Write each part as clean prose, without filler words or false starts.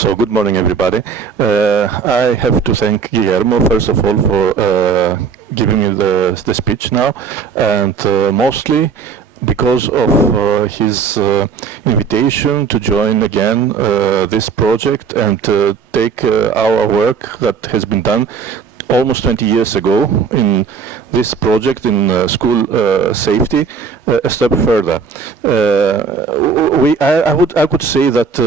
So good morning, everybody. I have to thank Guillermo, first of all, for giving me the speech now, and mostly because of his invitation to join again this project and take our work that has been done almost 20 years ago in this project in school safety a step further. I could say that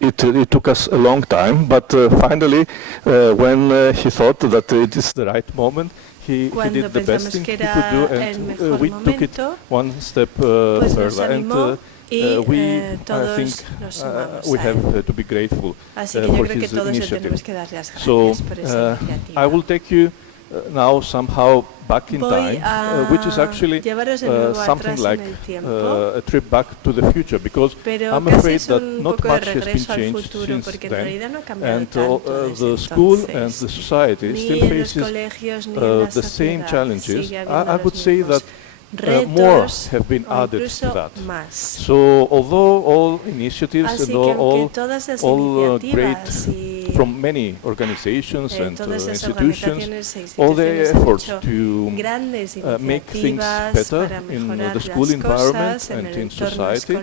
it took us a long time, but finally, when he thought that it is the right moment, he did the best thing he could do, and we took it one step further. And I think we have to be grateful for his initiative. So I will take you now somehow back in time, which is actually something like a trip back to the future, because I'm afraid that not much has been changed since then, and the school and the society still faces the same challenges. I would say that more have been added to that. So although all initiatives and all great from many organizations and institutions, all their efforts to make things better in the school environment and in society,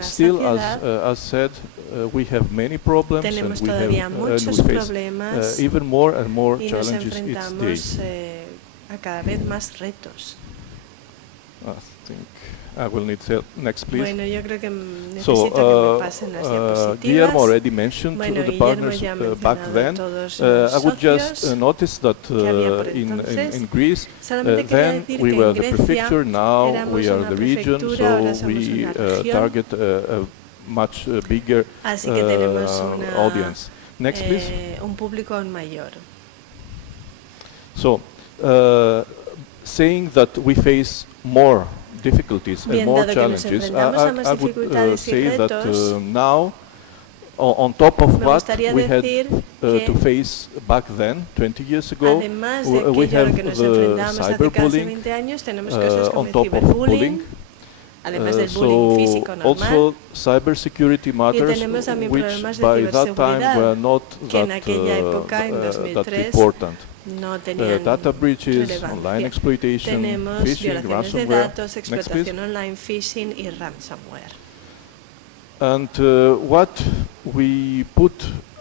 still, as said, we have many problems and we face even more and more challenges each day. I think I will need next, please. Bueno, yo creo que So, necesito que me pasen las diapositivas. Guillermo already mentioned the partners back then. I would just notice that in Greece, then we were the prefecture, now we are the region, so we target a much bigger audience. Next, please. Un público aún mayor. So, saying that we face more difficulties and more challenges, I would say that now, on top of what we had to face back then, 20 years ago, we have the cyberbullying on top of bullying. So also cybersecurity matters, which by that time were not that important. Data breaches, online exploitation, phishing, ransomware. Next, please. Online phishing y ransomware. And what we put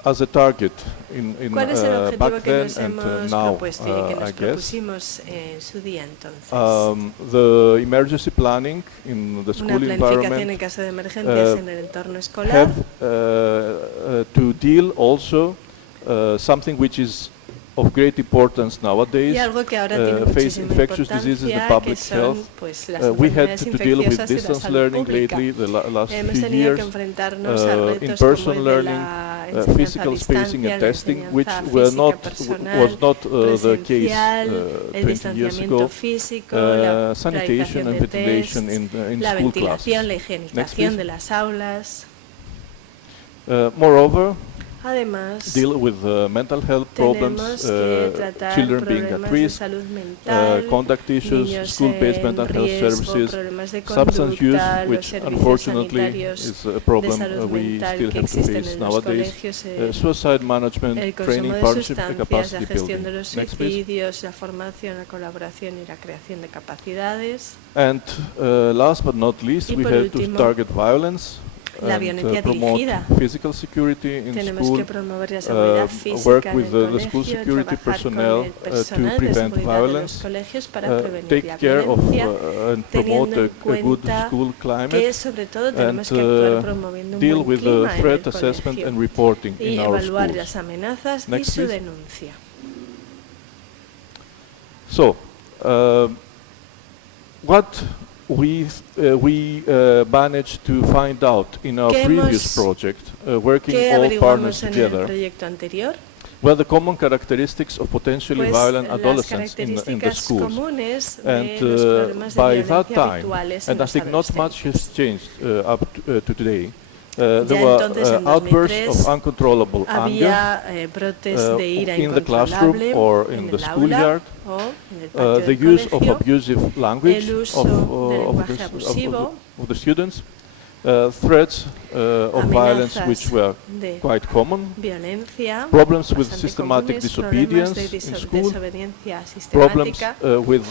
as a target in back then and now, I guess, the emergency planning in the school environment have to deal also something which is of great importance nowadays, face infectious diseases in the public health. We had to deal with distance learning lately, the last few years, in-person learning, physical spacing and testing, which was not the case 20 years ago, sanitation and ventilation in school classes. Next, please. Moreover, deal with mental health problems, children being at risk, conduct issues, school-based mental health services, substance use, which unfortunately is a problem we still have to face nowadays, suicide management, training, partnership, and capacity building. Next, please. And last but not least, we have to target violence, and promote physical security in school, work with the school security personnel to prevent violence, take care of and promote a good school climate, and deal with the threat assessment and reporting in our schools. Next, please. So, what we managed to find out in our previous project, working all partners together, were the common characteristics of potentially violent adolescents in the schools. And by that time, and I think not much has changed up to today, there were outbursts of uncontrollable anger in the classroom or in the schoolyard, the use of abusive language of the students, threats of violence which were de quite common, violencia, problems with bastante systematic comunes, problemas de disobedience in school, desobediencia problems sistemática, with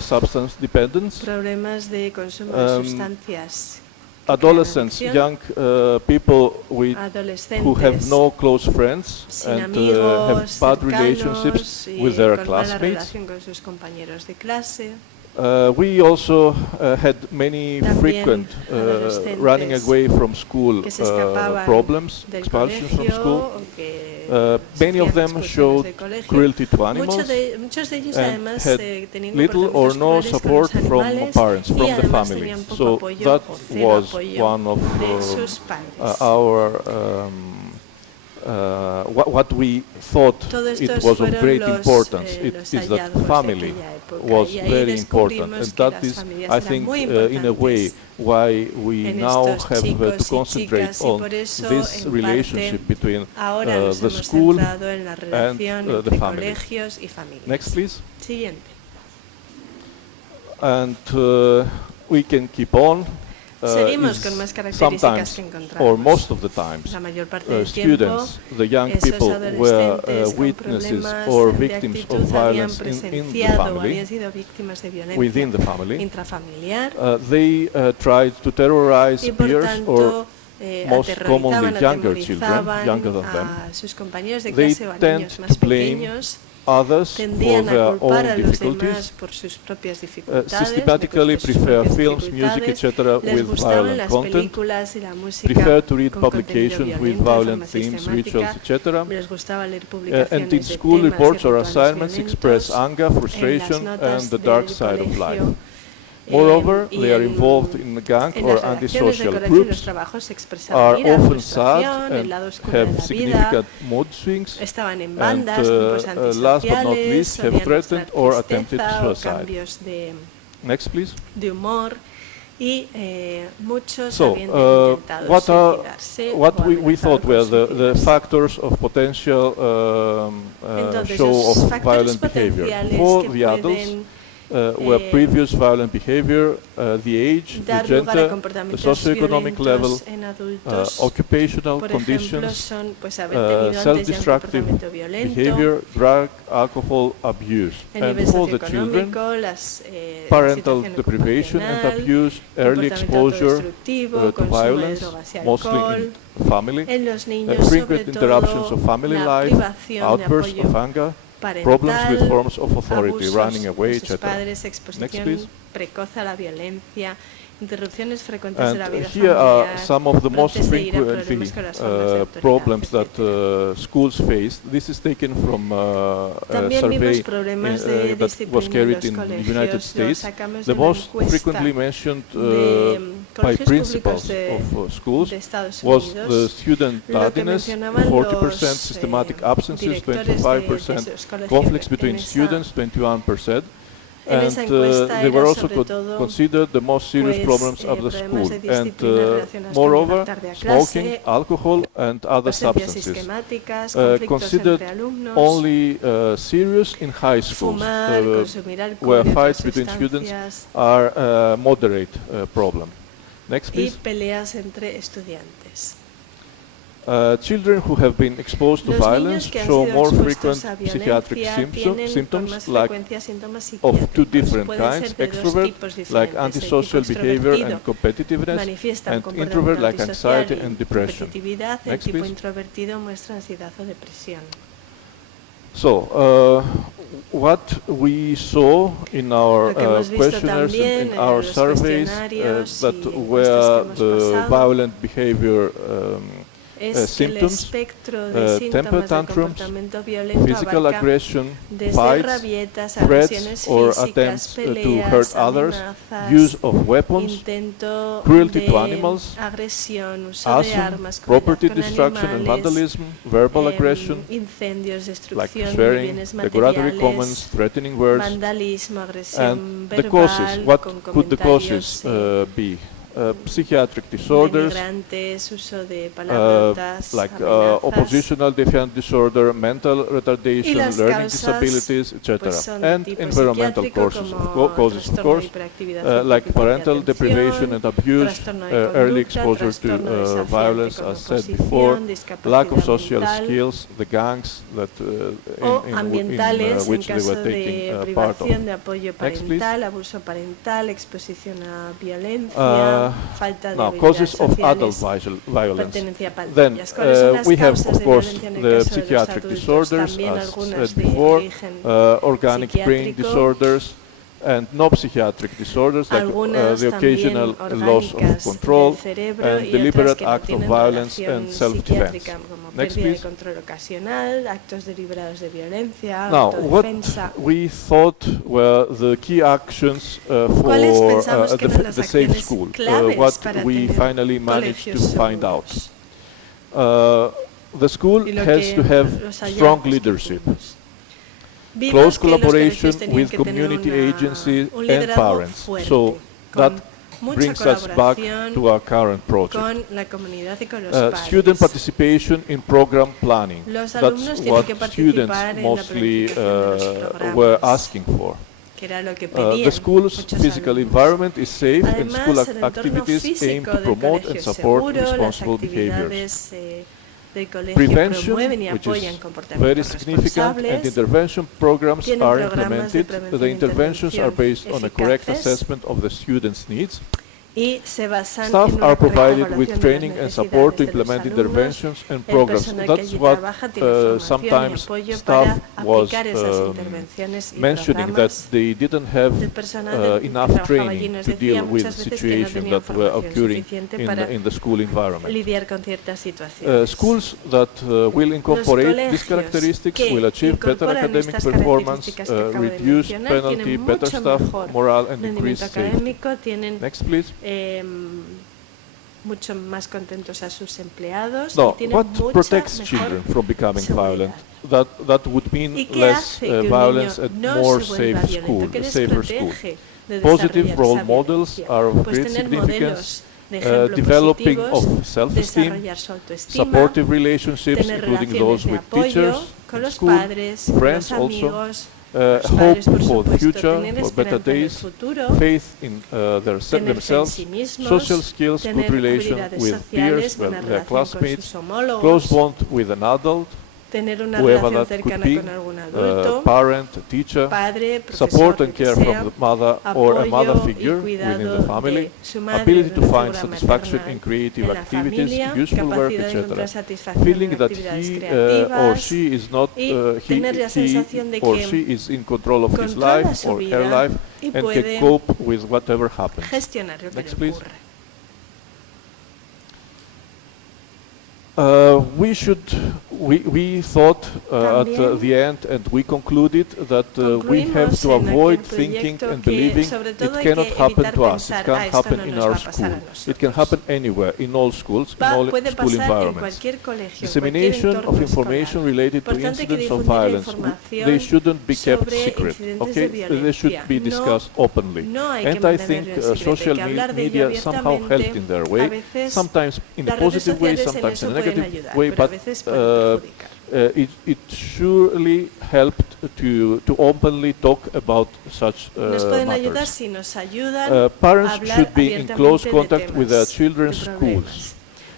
substance dependence, problemas de consumo de sustancias que crean adolescents, adicción, young people who have adolescentes no close friends sin and have amigos bad cercanos relationships y with their con mala classmates. relación con sus compañeros de clase. We also had many También frequent adolescentes running away from school que se escapaban problems, del expulsion from colegio school. o que Many of sufrían them expulsiones showed del colegio. cruelty to animals Muchos de ellos and además had tenían little or comportamientos no crueles con support los from animales parents, y from the además family. tenían poco So apoyo that o cero was apoyo one of de sus padres. our what we thought Todo it estos was of fueron great los, importance. los Is that hallazgos de family aquella época. was Y ahí very important, descubrimos and que that las is, familias I eran think, muy in a way, importantes why we en now estos have to chicos y concentrate chicas, y on por eso, this en relationship parte, between ahora nos the hemos school centrado en la relación the entre family. colegios y familias. Next, please. Siguiente. And we can keep on. Seguimos con más características Sometimes, que encontramos. or most of the times, La mayor parte del tiempo, students, the young esos people, were adolescentes con witnesses problemas or de victims of actitud habían violence in the presenciado o habían family, sido víctimas de within violencia the family. intrafamiliar They tried to terrorize y por peers or tanto most commonly aterrorizaban, younger children, atemorizaban younger than them. a sus compañeros de They clase o a tend niños to más blame pequeños, others for tendían a their culpar own a los demás difficulties, por sus propias dificultades, systematically por sus prefer propias films, music, dificultades, etc. les with gustaban violent las content, películas y la música prefer to read con contenido publications with violento de violent forma themes, sistemática, rituals, etc. les gustaba leer And publicaciones in de school temas y reports or rituales assignments express violentos anger, en las frustration, notas and the dark del side of life. colegio. Moreover, Y they are en involved in gang En or las redacciones del antisocial colegio y los groups, trabajos se are expresaban ira, often sad frustración, el lado and oscuro de have la vida, significant mood swings, estaban en and bandas, grupos last but not antisociales, least, have solían threatened mostrar or attempted tristeza o suicide. cambios Next, please. de humor y muchos So, habían intentado suicidarse what o we amenazado thought con were the suicidarse. factors of potential Entonces, show los of factores violent behavior. potenciales For que the adults, pueden were previous violent behavior, the age, the dar lugar a gender, the comportamientos socioeconomic level, violentos en adultos, occupational por ejemplo, conditions, son pues haber tenido antes ya un self-destructive comportamiento violento, behavior, drug, alcohol abuse. el And nivel for the children, socioeconómico, las parental situación deprivation and ocupacional, abuse, early comportamiento exposure autodestructivo, to consumo de violence, drogas y mostly alcohol. in family, En los niños, frequent sobre interruptions todo, of family la life, privación de outbursts apoyo of anger, parental, problems with forms of authority, abusos running away, de sus etc. padres, Next, exposición please. precoz a la violencia, interrupciones frecuentes de la And vida here are familiar, some of the most brotes de ira, frequently problemas con las formas de autoridad, problems that etcétera. schools face. This is taken from a También vimos survey problemas de that was disciplina en carried los in the colegios. United Lo States. sacamos The de una most encuesta frequently mentioned de by colegios principals públicos of schools de Estados was Unidos. the student Lo que tardiness, mencionaban 40%, los systematic absences, directores de 25%, esos colegios conflicts en between esa- students, 21%. En And esa encuesta they were era also sobre todo, considered the most serious pues, problems of the problemas school. de And disciplina relacionados con moreover, llegar tarde a clase, smoking, alcohol, and other ausencias substances. sistemáticas, conflictos Considered entre alumnos, only serious in high schools, fumar, consumir alcohol where y otras fights between students sustancias are a moderate problem. Next, y please. peleas entre estudiantes. Children who have been exposed to Los violence niños que han show sido more expuestos frequent a psychiatric violencia tienen con symptoms más like frecuencia síntomas of two psiquiátricos. different Pueden kinds, ser de dos extrovert, tipos like diferentes. antisocial El tipo behavior extrovertido and competitiveness, manifiesta un and comportamiento introvert like antisocial anxiety y and depression. competitividad. El Next, tipo please. introvertido muestra ansiedad o depresión. So, what we saw in our Lo que hemos visto questionnaires también and in en our los surveys cuestionarios that y encuestas were que hemos the pasado violent behavior es que el symptoms, espectro de temper síntomas de tantrums, comportamiento violento physical abarca aggression, desde fights, rabietas, threats agresiones or físicas, attempts to peleas, hurt others, amenazas, use of weapons, intento cruelty de to animals, agresión, uso de arson, armas, crueldad property con destruction and animales, vandalism, verbal aggression, incendios, like destrucción de swearing, bienes derogatory comments, materiales, threatening words, vandalismo, agresión and the verbal, causes. What con could the causes comentarios be? psychiatric disorders, denigrantes, uso de palabrotas, like amenazas. oppositional defiant disorder, mental Y retardation, las learning causas, disabilities, etc. pues, son de And tipo environmental psiquiátrico, causes, como causes of trastorno de course, hiperactividad like hiperactividad parental de deprivation atención, and abuse, trastorno de early conducta, exposure trastorno to desafiante violence, como as said before, oposición, lack of discapacidad social mental, skills, the gangs that o in ambientales, en which they were caso taking de part of. privación de apoyo Next, please. parental, abuso parental, exposición a violencia, falta de Now, habilidades causes of adult sociales, violence. pertenencia a Then pandillas. ¿Cuáles son las we have, causas of de course, violencia en el the caso de los psychiatric adultos? disorders, También as algunas said de before, origen organic brain psiquiátrico, disorders, and no psychiatric disorders like algunas the occasional también loss of orgánicas control del cerebro and y otras deliberate que no act of tienen violence relación and self-defense. psiquiátrica, como Next, pérdida de please. control ocasional, actos derivados de violencia, Now, what autodefensa. we thought were the key actions for ¿Cuáles pensamos que eran las the safe acciones school, claves what para we tener finally managed to colegios find out. seguros? The school Y lo has que to have los strong hallazgos que leadership, tuvimos. Vimos close que los collaboration colegios tenían with que tener community agencies un and liderazgo parents. fuerte, So con that mucha brings us back colaboración to our current project. con la comunidad y con los padres. Student participation in program planning. Los That's alumnos tienen what que students participar en la mostly planificación de los programas, were asking for. que era lo que pedían The school's muchos physical alumnos. environment is safe and Además, school el entorno activities aim físico to del promote and colegio support seguro, las responsible behaviors. actividades del colegio Prevention, promueven y which apoyan is comportamientos very significant, and responsables. intervention programs Tienen are programas de implemented. prevención The e interventions are based on a correct eficaces assessment of the students' needs. Y se basan Staff en una are correcta provided evaluación with de las training and support to necesidades de los implement alumnos. interventions and El programs. personal que That's allí what trabaja tiene formación y sometimes apoyo staff para was aplicar esas intervenciones y mentioning that programas. they didn't have El personal que enough trabajaba allí training nos to decía deal with muchas veces que no situations tenían that were formación occurring suficiente para in the school environment. lidiar con ciertas situaciones. Schools that will incorporate these colegios characteristics que will achieve better incorporan academic estas performance, características que acabo de reduce mencionar, penalty, tienen better mucho staff mejor morale, and rendimiento increased safety. académico, tienen Next, please. mucho más contentos a sus empleados No, y tienen what mucha protects mejor children from becoming seguridad. violent? That would mean ¿Y qué less hace que un violence niño and no more se vuelva safe violento? school, ¿Qué a les safer school. protege de Positive desarrollar role esa models violencia? are of Pues great tener significance. modelos de ejemplo Developing positivos, of self-esteem, desarrollar su autoestima, supportive relationships, tener including relaciones those de with apoyo teachers, con in los school, padres, con friends los also, amigos, hope padres, por for the supuesto, future, tener for better esperanza en el days, futuro, faith in tener fe en themselves, sí mismos, social skills, good tener relation habilidades with sociales, peers, buena their relación con classmates, sus homólogos, close bond with an adult, tener una whoever relación that could cercana be, con algún adulto, parent, teacher, padre, profesor, support lo and que care sea, from the mother or a mother apoyo y figure cuidado within the family, de su madre, ability de to una find figura satisfaction maternal in creative en la activities, familia, useful work, capacidad de encontrar etc. satisfacción Feeling en that actividades he or creativas she is not y tener la sensación de or que she is in control of his controla life su or her vida life y and puede can cope with whatever happens. gestionar lo que Next, le please. ocurre. We thought at También the end, and we concluded that we have to concluimos en avoid aquel thinking proyecto and que, believing sobre it todo, hay cannot que happen evitar to us, it pensar, can't esto happen no in nos our va a pasar school. a nosotros. It can happen anywhere, in all schools, in all Puede school pasar en environments. cualquier colegio, en cualquier Dissemination entorno of information escolar. related to Importante que incidents of difundir violence, información they shouldn't be kept sobre secret, incidentes okay? de They should violencia. be discussed openly. No hay que And I think mantenerlo en secreto, social hay que hablar de ello media somehow helped abiertamente. in their A way, veces sometimes in a las redes positive way, sociales en sometimes eso in a pueden negative ayudar, way, pero a but veces pueden perjudicar. it surely helped to openly talk about such Nos pueden ayudar matters. si nos ayudan a Parents hablar should be in close abiertamente de contact with their temas, children's de schools. problemas.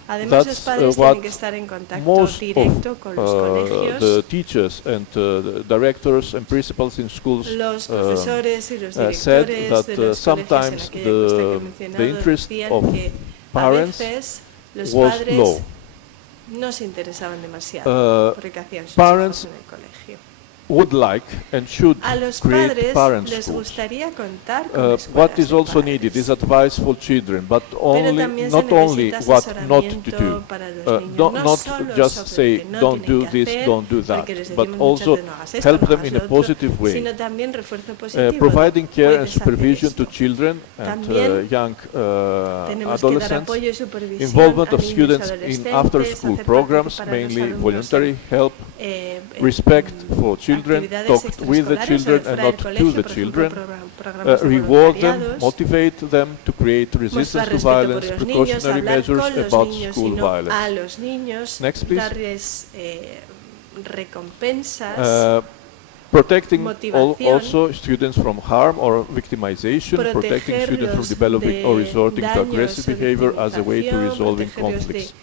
Además, los That's padres what tienen que estar en contacto most directo of con los colegios, the teachers and the directors and principals in schools los profesores y los said directores that de los sometimes colegios en aquella encuesta que he the mencionado interest decían of que a parents veces los was padres low. no se interesaban demasiado por lo que hacían sus Parents hijos en el colegio. would like and should A los create padres parent les schools. gustaría contar con escuelas What is de also padres. needed is advice for children, but Pero también se not only necesita what not to asesoramiento do. para los niños, Not no solo just sobre say, lo que no don't tienen do que this, hacer, don't do that, porque les but decimos muchas also veces, no hagas esto, help no them hagas in a lo otro, positive way. sino también refuerzo positivo. Providing care and Puedes hacer supervision esto. to children and También young tenemos que dar adolescents. apoyo y supervisión Involvement a of niños y students in adolescentes, after-school hacer programs, participar a los mainly alumnos voluntary en, help, respect for talleres children, actividades talk with the extraescolares o children fuera and del not to colegio, the por children, ejemplo, programas de reward them, voluntariados, motivate them to create mostrar resistance to respeto por violence, los niños, precautionary hablar measures con los about niños y school no a violence. los niños, Next, please. darles recompensas, Protecting motivación, also students from harm or victimization, protecting students from developing or resorting to aggressive behavior as a way to resolving conflicts.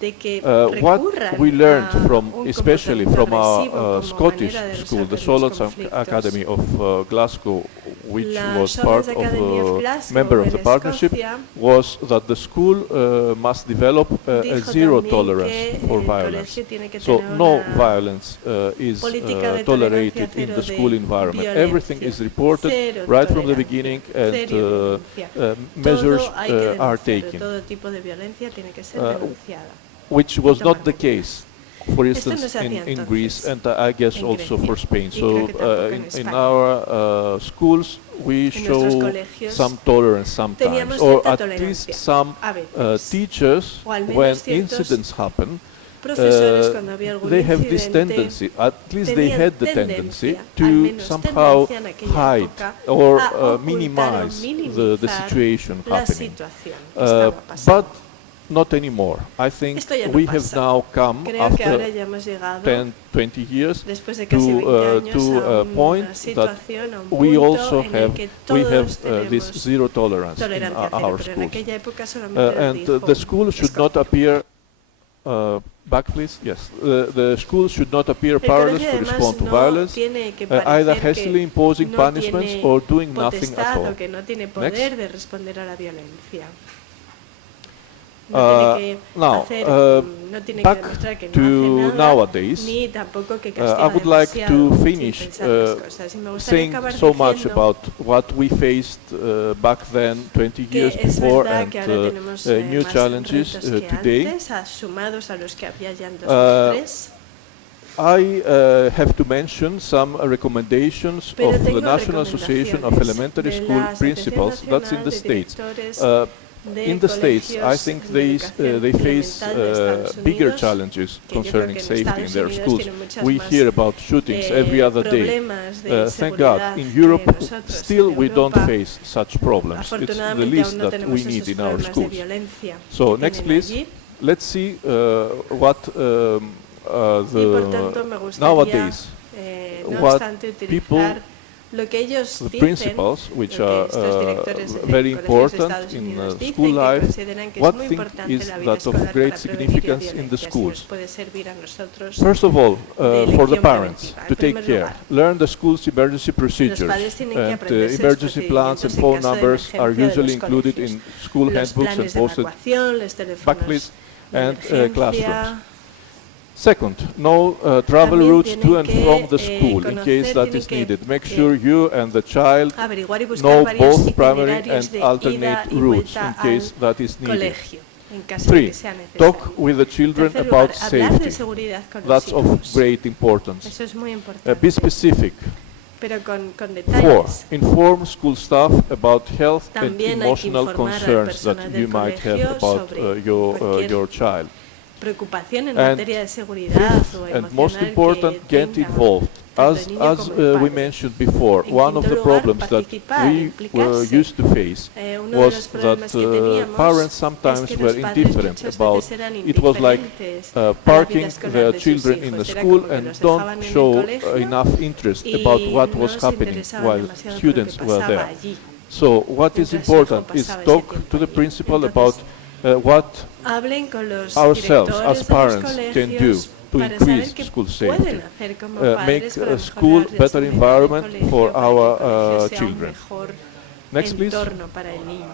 de que What recurran we learned a from, un especially comportamiento from agresivo our como Scottish manera de school, the resolver los Solon conflictos. Academy of Glasgow, which La was Solon's part Academy of of Glasgow member of en the partnership, Escocia was that the school must develop a dijo zero también tolerance que for el violence. colegio tiene que So tener no una violence is política de tolerated tolerancia in cero the de school environment. violencia, Everything is reported cero right from the tolerancia, beginning, and cero violencia. measures Todo hay que are denunciarlo, taken. todo tipo de violencia tiene que ser denunciada. Which was tomar not the medidas. case, for Esto no instance, se hacía in entonces Greece and I guess en also Grecia, for Spain. y So creo que tampoco en in España. our schools we En nuestros show colegios some tolerance sometimes, teníamos or cierta at tolerancia, least some a veces. teachers, O al menos when ciertos incidents happen, profesores, cuando había algún they have this incidente, tendency, at least they tenían had the tendency tendencia, al to menos somehow tendencia en aquella hide época, or a ocultar o minimize the minimizar situation la happening. situación que estaba But pasando. not anymore. I think Esto ya no we have pasa. now come Creo que ahora after ya hemos llegado 10, 20 years después de casi 20 años to a a una point that situación, a un we punto also en el que have todos this tenemos zero tolerance in tolerancia cero, our pero en schools. aquella época solamente lo And dijo the school should Scott. not appear back, please. Yes, the school should not appear El powerless colegio to además respond to no violence, tiene que either parecer hastily que imposing no punishments tiene or doing nothing at potestad all. o que no tiene poder de responder a la violencia. Uh, No tiene que now, hacer, no tiene que back demostrar que no to hace nada, nowadays, ni tampoco que I castiga would like demasiado to sin finish pensar las cosas. Y me gustaría saying acabar so much diciendo about what we faced back then, 20 que years es before, verdad and que ahora tenemos new más challenges retos que today. antes, sumados a los que había ya en 2003. I have to mention some recommendations Pero of the tengo National Association of recomendaciones Elementary de School la Asociación Principals. That's in the Nacional de States. Directores de In the States, I colegios think de they educación face elemental de Estados bigger Unidos, challenges que yo creo concerning que en safety in Estados their Unidos schools. tienen muchas We más, hear about shootings every other day. problemas de Thank God. seguridad In que Europe, nosotros still en we don't Europa. face such problems. It's the Afortunadamente least aún no that tenemos we need esos in our problemas de schools. violencia So que next, tienen please. allí. Let's see what Y por tanto me gustaría, nowadays no what obstante, people, utilizar lo que ellos the dicen, principals, which lo que are estos directores de very colegios de important Estados in Unidos dicen, school que life, consideran que es what muy thing importante is la vida that of escolar great para prevenir significance in the violencia, si schools. nos puede servir a nosotros First of all, de for the lección parents preventiva. to En take primer care, lugar, learn the school's emergency los procedures, padres tienen que and aprenderse los emergency plans and procedimientos en phone caso de numbers are emergencia de usually los included colegios. in school Los handbooks and planes de posted evacuación, los back, teléfonos please, de and emergencia. classrooms. Second, know travel También routes to tienen and que, from the school in conocer, case that tienen is que, needed. Make sure you and the child averiguar y buscar know varios both primary itinerarios and de alternate ida y routes vuelta in case al that is needed. colegio, en caso de Three, que sea necesario. talk with the children Tercer about lugar, hablar de safety. seguridad con That's los of hijos. great importance. Eso es muy importante. Be specific. Pero con Four, detalles. inform school staff about health and También hay que emotional informar al concerns that personal you del might have colegio about sobre your child. preocupación en And materia de seguridad fifth, o and most emocional important, que get tenga involved. tanto As el niño como el we padre. mentioned before, En one of quinto the lugar, problems that participar, we implicarse. used to face Uno de los was problemas that que teníamos parents es sometimes que were los padres indifferent muchas about veces eran it. Was like indiferentes a la vida parking escolar their de sus children in the hijos. Era school como que and los dejaban en don't el show colegio enough interest y about what no was se happening interesaban while demasiado por lo students que were pasaba there. allí. So what is Mientras su hijo important is pasaba ese talk tiempo to the allí. principal Entonces, about what hablen con los ourselves directores as de los parents can do colegios to para saber increase qué school pueden safety, hacer como make padres para school mejorar better el environment colegio for para que our el colegio sea un children. mejor Next, please. entorno para el niño.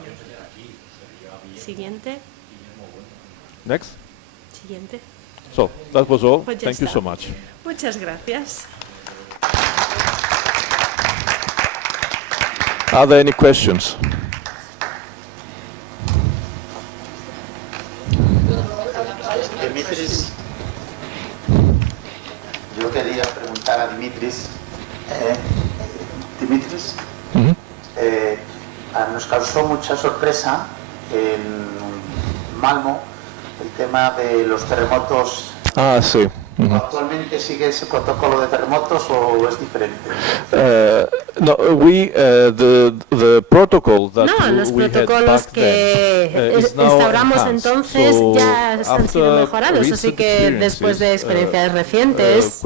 Siguiente. Next. Siguiente. So that was all. Pues ya Thank you está. so much. Muchas gracias. Are there any questions? Dimitris, yo quería preguntar a Dimitris. Dimitris, nos causó mucha sorpresa en Malmo el tema de los terremotos. Ah, sí. ¿Actualmente sigue ese protocolo de terremotos o es diferente? No, the protocol that Los we had protocolos back que then is now instauramos enhanced. entonces So ya han sido after mejorados, así recent que después de experiencias recientes,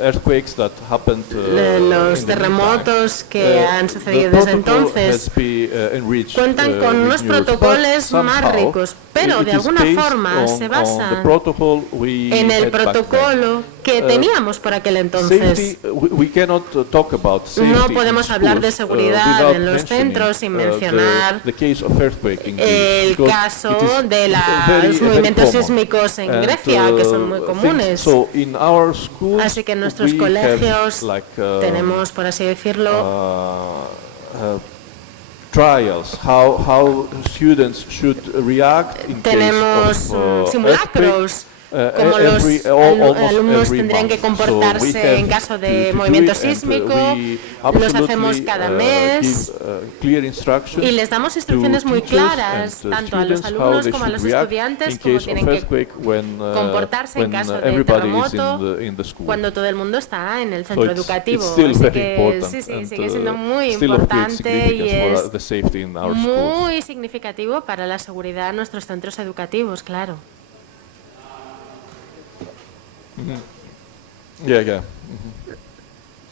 earthquakes that happened los in the terremotos que meantime, han sucedido the desde protocol entonces has been, enriched, cuentan con with unos news, but protocolos más somehow ricos, pero it de is alguna based forma se on the basan protocol we en el had back then. protocolo que teníamos por aquel entonces. Safety, we cannot talk about safety No podemos in hablar de schools, seguridad without en los mentioning, centros sin mencionar the case of earthquake in Greece, el because caso it is de very, los very movimientos common. sísmicos en And, Grecia, que son muy comunes. So in our schools, Así que en nuestros we colegios have like, tenemos, por así decirlo, trials, how students should react in tenemos case of simulacros, como los alumnos tendrían que comportarse en caso de movimiento sísmico. Los hacemos cada mes y les damos instrucciones muy claras tanto a los alumnos como a los estudiantes cómo tienen que comportarse en caso de terremoto cuando todo el mundo está en el centro educativo. Así que sí, sigue siendo muy importante y es muy significativo para la seguridad de nuestros centros educativos, claro.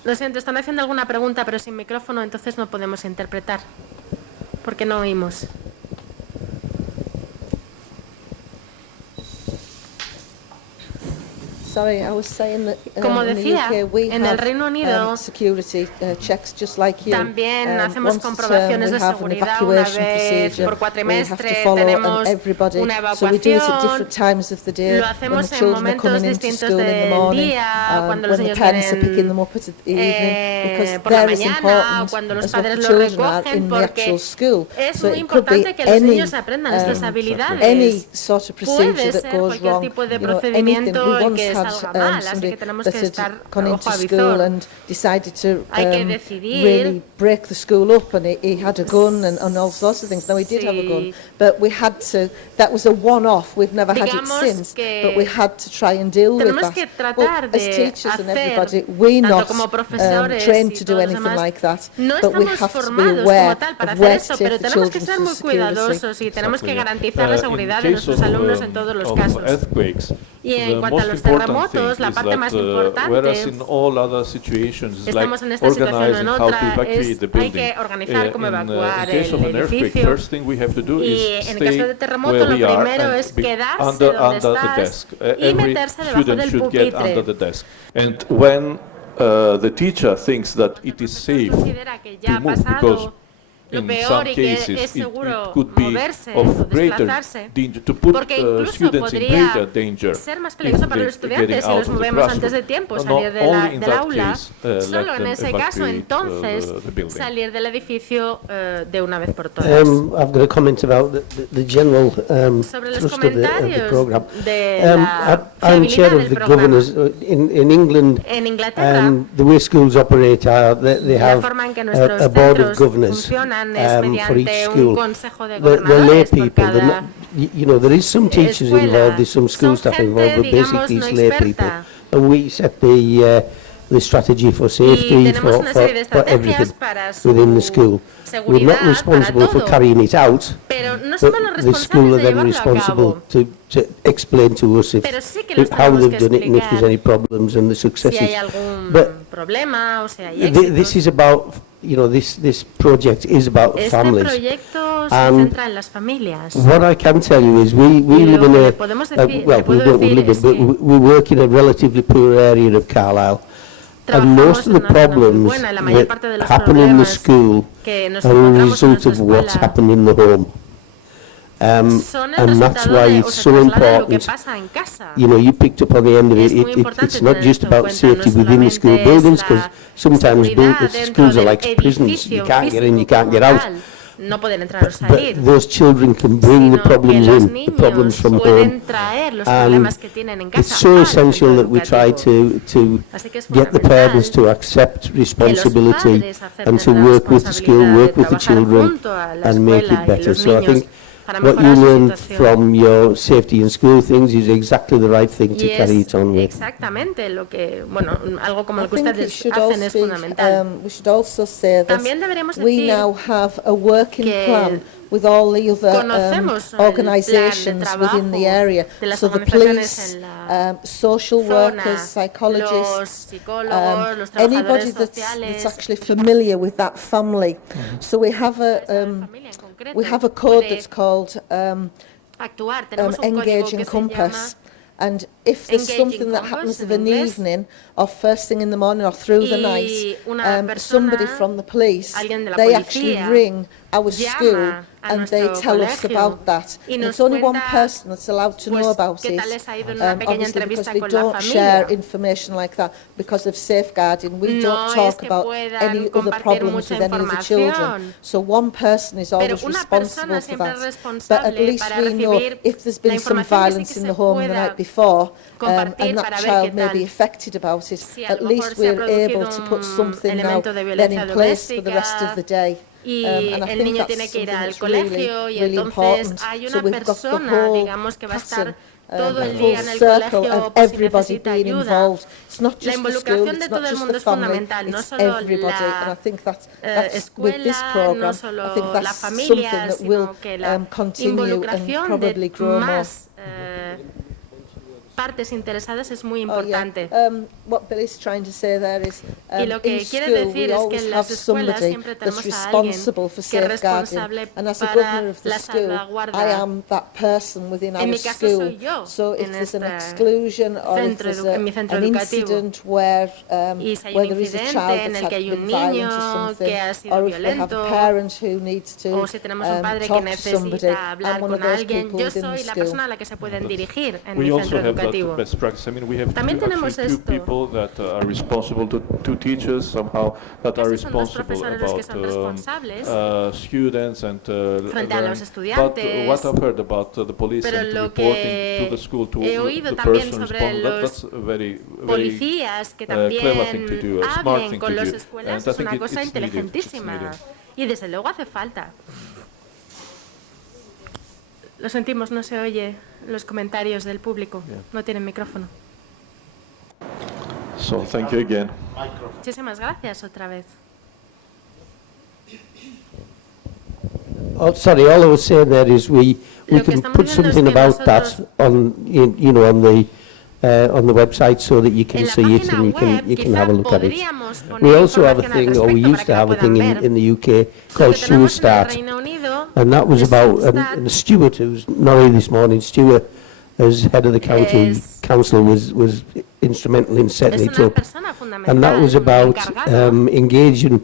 Lo siento, están haciendo alguna pregunta, pero sin micrófono, entonces no podemos interpretar, porque no oímos. Sorry, I was saying that, Como in the decía, UK we en el have, Reino Unido security checks just like you. también hacemos Once, comprobaciones we de have an seguridad una evacuation vez procedure, por we have cuatrimestre, to follow, tenemos and everybody, una so we do it at evacuación, different times of the day. lo When hacemos the en children are momentos coming into distintos school in the del morning, día, cuando los when the niños parents are picking vienen them up at the evening, because por la they're as mañana, important cuando los as what padres the los children are recogen, in the porque actual school. es So muy it could be importante que los any, niños aprendan estas habilidades. any sort of procedure Puede that ser goes cualquier wrong, tipo de you know, anything. procedimiento We en once que had salga mal, así somebody que tenemos that que had estar gone ojo into a school visor. and decided to Hay que decidir. really break the school up, and he had a gun and all sorts of things. Now he did have a gun, but we had to. That was a one-off. We've never had it Digamos since, que but we had to try and deal with tenemos that. que tratar as de teachers and hacer, everybody, we're tanto not como profesores trained y to do todos los anything demás, like that, no but we estamos have to be formados aware como tal para of hacer where esto, to pero take the tenemos que children ser to muy security. cuidadosos y tenemos que Exactly. garantizar la seguridad de nuestros alumnos en todos los casos. Y en cuanto a los terremotos, la parte más importante, estamos en esta situación o en otra, hay que organizar cómo evacuar el edificio. Y en el caso de terremoto, lo primero es quedarse donde estás y meterse debajo del pupitre. And when the teacher thinks that it is safe Considera que ya to ha move, because pasado lo in peor some y que cases es seguro it could be moverse o of greater desplazarse, danger to put porque incluso students in podría greater danger ser más peligroso if para los they're getting estudiantes si out los of the movemos antes classroom. de tiempo, Not salir only in del that aula. case, let Solo en them ese caso, evacuate, entonces, the building. salir del edificio de una vez por todas. I've got a comment about the general Sobre los thrust of the comentarios program. de la I'm chair fiabilidad of del the programa. governors in England. En Inglaterra, The way schools operate are they la have forma en que nuestros a board of centros governors funcionan es for each mediante un school. consejo de They're lay gobernadores por people. They're cada not, you know, there is some teachers escuela. involved, there's some school Son staff gente, involved, but digamos, basically no it's lay people. experta. And we set the strategy for Y safety tenemos una serie de for estrategias everything para su within the school. We're seguridad, not responsible para for todo. carrying it out, Pero no but somos los the school responsables are de then llevarlo a responsible cabo. to explain to us Pero sí que los how tenemos they've que done it and if there's explicar any problems and the Si successes. hay algún But problema o si hay This éxitos. is about, you know, this project is about Este families. proyecto se And centra en las familias. What I can tell you is we Y live lo in que a, le podemos decir- well, le puedo we don't decir live es in, but que we work in a relatively poor area of Carlisle. And Trabajamos most of en the una zona muy problems buena, la mayor parte de that los happen in the problemas school que nos are a encontramos en result nuestra of what's escuela happened in the home. son el And that's resultado why de, o it's se so traslada de lo que important. pasa en casa. You know, you picked up on the end of it. Es muy importante It's not tener just esto en about cuenta, no safety within the school solamente es buildings, la because sometimes seguridad the dentro schools are del like prisons. edificio You can't get in, you físico can't como get out. tal. No pueden entrar o salir. But those children can bring the Sino que problems los in, the problems niños from pueden home. traer los And problemas que tienen en casa It's so al essential centro that we try educativo. to Así que es get the fundamental parents to accept responsibility padres acepten and to la work with the school, responsabilidad work de with the trabajar children junto a la and make escuela it y better. los So I niños think para what you mejorar su learned situación. from your safety in school things is exactly the right thing to Y carry es it on with. exactamente lo que, bueno, algo como I lo que think it ustedes should hacen es also, fundamental. we should also say that También deberíamos we decir now have a working que plan with all the other conocemos el organisations plan de within the trabajo area. de las So the organizaciones police, en la social zona, workers, los psychologists, psicólogos, los anybody trabajadores that's sociales, actually familiar with that family. So we have esa a familia en concreto we have a code puede that's called actuar. Tenemos un código Engage que and se Compass. llama And if there's Engage something in that Compass happens en of an inglés, evening or first thing in the morning or through the night, y una somebody persona, from the police, alguien de la they actually policía, ring our school llama a and they nuestro tell us colegio about that. y And nos it's only one cuenta, person that's allowed to know pues, about qué it, tal les ha ido en una pequeña obviously because entrevista they con la don't familia. share information like that because of safeguarding. We No don't es talk que about puedan any other compartir problems mucha with any of the children. información. So one person is Pero always una responsible persona for siempre es that. But at responsable least para we know recibir if there's la been some información que sí violence que in se the home the pueda night before, compartir and that para ver child qué may be tal. affected about it, Si a at lo least mejor se ha we're able producido to put un something now elemento de then violencia in place for the rest doméstica of the day. y And I el think niño that's tiene que ir something al that's really, colegio y really entonces important. hay So una we've got the persona, whole digamos, que va a estar pattern, todo a el full día en el circle colegio of por si everybody necesita being ayuda. involved. It's not La just the school, involucración de it's todo not el just mundo the es family, fundamental, no it's solo everybody. And I la think that's with this escuela, program, no I solo think la that's something familia, that will sino que la continue and involucración probably de grow more. más partes interesadas es muy importante. What Billy's trying to say there is, Y lo que in quiere school decir we es que always en have las escuelas somebody siempre that's tenemos a alguien responsible for que es responsable safeguarding. And as a para governor of the la school, salvaguarda. I am that person within En our mi caso school. soy yo So if en there's an este exclusion or if centro there's en mi centro an educativo. incident where Y si hay where un there is a incidente child en that's el que hay been un violent niño or something, que ha sido or if we have violento, a parent who needs to o si tenemos un padre que talk to somebody, necesita hablar I'm one of con those alguien, people yo within the soy la school. persona a la que se pueden dirigir en We mi also centro have educativo. that best practice. I mean, we have También tenemos actually two esto. people that are responsible, two teachers somehow that are Esos son dos responsible profesores los que about son responsables students and frente a los But estudiantes. what I've heard about the police Pero and lo reporting que to the school to he oído the también person sobre responsible, los that's a very policías que clever thing to también do, a smart hablen thing con to las do. escuelas And I es think una cosa it's needed, inteligentísima it's needed. y desde luego hace falta. Lo sentimos, no se oye los comentarios del público, no tienen micrófono. So thank you again. Muchísimas gracias otra vez. Oh, sorry, all I was saying there is we Lo que can estamos put diciendo es something que about that nosotros- on, on the website so that you can En la see it página and web you can quizá have a look at it. podríamos poner We also have a información al thing, or we respecto used to para have a que lo thing puedan in ver. the UK Lo called que Steward tenemos en el Start, Reino Unido and that was es about Steward and Start. the Stewart, who's not here this morning, Stewart, as head of the county council, was instrumental in setting Es it una up, persona fundamental, and that was about encargado, engaging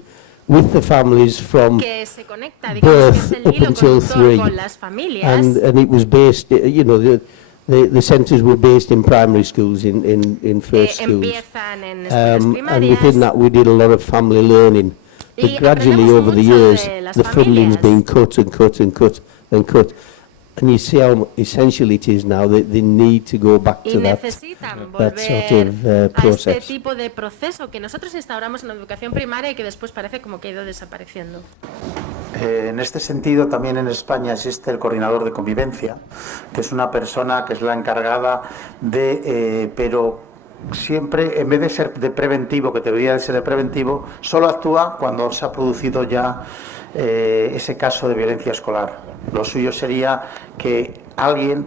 with the families from que se conecta, digamos que es birth el up hilo until conductor 3, con las familias. and it was based, the centres were based in primary schools, in first que schools. empiezan en escuelas And primarias within that we did a lot of family learning. But Y gradually aprendemos over the mucho years, de las the funding's familias. been cut and cut and cut and cut. And you see how essential it is now that they need to go back y to that necesitan that volver sort of a este process. tipo de proceso que nosotros instauramos en la educación primaria y que después parece como que ha ido desapareciendo. En este sentido, también en España existe el coordinador de convivencia, que es una persona que es la encargada de, pero siempre, en vez de ser de preventivo, que debería de ser de preventivo, solo actúa cuando se ha producido ya ese caso de violencia escolar. Lo suyo sería que alguien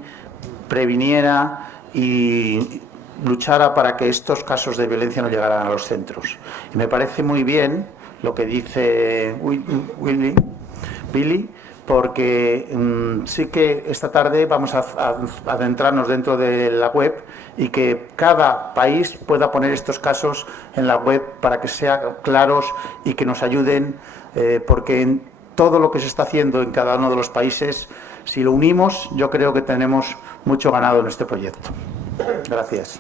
previniera y luchara para que estos casos de violencia no llegaran a los centros. Y me parece muy bien lo que dice Billy, porque sí que esta tarde vamos a adentrarnos dentro de la web y que cada país pueda poner estos casos en la web para que sean claros y que nos ayuden, porque en todo lo que se está haciendo en cada uno de los países, si lo unimos, yo creo que tenemos mucho ganado en este proyecto. Gracias.